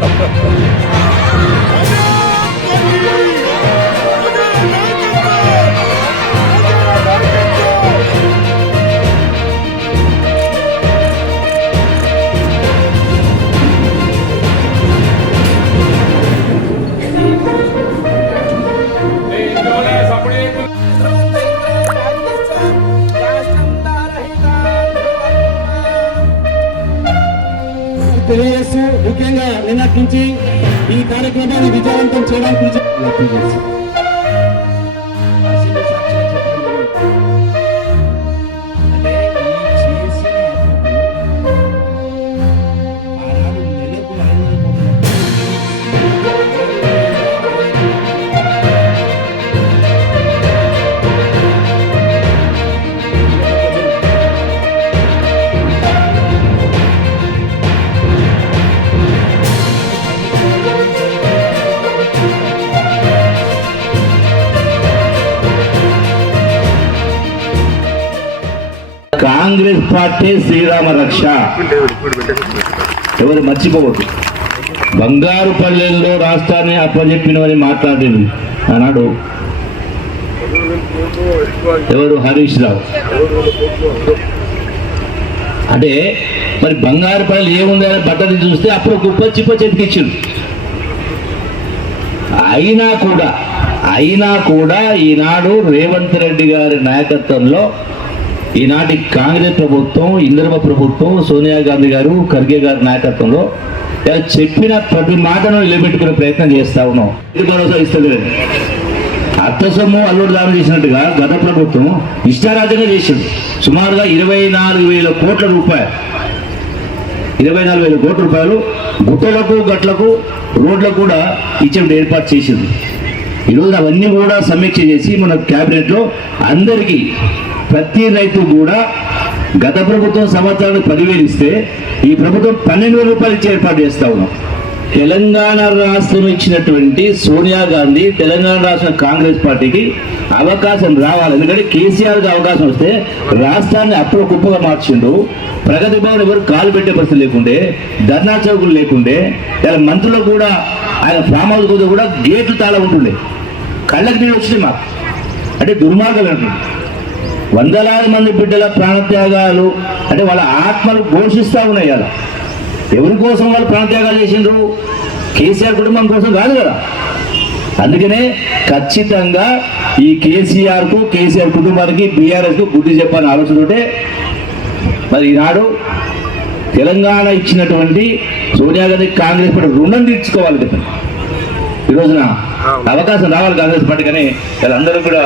Ha ha ha! తెలియజేస్తూ ముఖ్యంగా నిన్నటి నుంచి ఈ కార్యక్రమాన్ని విజయవంతం చేయడానికి కాంగ్రెస్ పార్టీ శ్రీరామ రక్ష. ఎవరు మర్చిపోవద్దు. బంగారు పల్లెల్లో రాష్ట్రాన్ని అప్పజెప్పినవని మాట్లాడింది ఆనాడు ఎవరు? హరీష్ రావు. అంటే మరి బంగారు పల్లెలు ఏముంది అని చూస్తే అప్పుడు కుప్ప చిప్ప చెతికిచ్చిండు అయినా కూడా అయినా కూడా ఈనాడు రేవంత్ రెడ్డి గారి నాయకత్వంలో ఈనాటి కాంగ్రెస్ ప్రభుత్వం ఇందిరమ ప్రభుత్వం సోనియా గాంధీ గారు ఖర్గే గారి నాయకత్వంలో చెప్పిన ప్రతి మాటను నిలబెట్టుకునే ప్రయత్నం చేస్తా ఉన్నాం. ఇది భరోసా ఇస్తలేదు అత్తసొమ్ము అల్లుడు దానం చేసినట్టుగా గత ప్రభుత్వం ఇష్టారాజ్యంగా చేసింది. సుమారుగా ఇరవై నాలుగు వేల కోట్ల రూపాయలు. ఇరవై నాలుగు వేల కోట్ల రూపాయలు గుట్టలకు గట్లకు రోడ్లకు కూడా ఇచ్చే ఏర్పాటు చేసింది. ఈరోజు అవన్నీ కూడా సమీక్ష చేసి మన క్యాబినెట్లో అందరికీ ప్రతి రైతు కూడా గత ప్రభుత్వం సంవత్సరానికి పదివేలు ఇస్తే ఈ ప్రభుత్వం పన్నెండు వేల రూపాయలు ఇచ్చి ఏర్పాటు చేస్తా ఉన్నాం. తెలంగాణ రాష్ట్రం ఇచ్చినటువంటి సోనియా గాంధీ తెలంగాణ రాష్ట్ర కాంగ్రెస్ పార్టీకి అవకాశం రావాలి. ఎందుకంటే కేసీఆర్కి అవకాశం వస్తే రాష్ట్రాన్ని అప్పుడు కుప్పగా మార్చిండు. ప్రగతి భవన్ ఎవరు కాలు పెట్టే పరిస్థితి లేకుండే ధర్నా చౌకులు లేకుండే ఇలా మంత్రులకు కూడా ఆయన ఫామ్ హౌస్ కూడా కూడా గేట్లు తాళ ఉంటుండే. కళ్ళకి నీళ్ళు వచ్చినాయి మాకు. అంటే దుర్మార్గలు అంటుంది వందలాది మంది బిడ్డల ప్రాణత్యాగాలు అంటే వాళ్ళ ఆత్మలు ఘోషిస్తూ ఉన్నాయి అలా ఎవరి కోసం వాళ్ళు ప్రాణత్యాగాలు చేసిండ్రు? కేసీఆర్ కుటుంబం కోసం కాదు కదా. అందుకనే ఖచ్చితంగా ఈ కేసీఆర్కు కేసీఆర్ కుటుంబానికి బీఆర్ఎస్కు గుడ్డి బుద్ధి చెప్పాలని ఆలోచనతోటే మరి ఈనాడు తెలంగాణ ఇచ్చినటువంటి సోనియా గాంధీ కాంగ్రెస్ పార్టీ రుణం తీర్చుకోవాలి కదా. ఈ రోజున అవకాశం రావాలి కాంగ్రెస్ పార్టీ కానీ వీళ్ళందరూ కూడా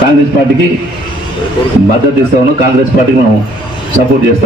కాంగ్రెస్ పార్టీకి మద్దతు ఇస్తా ఉన్నాం కాంగ్రెస్ పార్టీకి మనం సపోర్ట్ చేస్తాం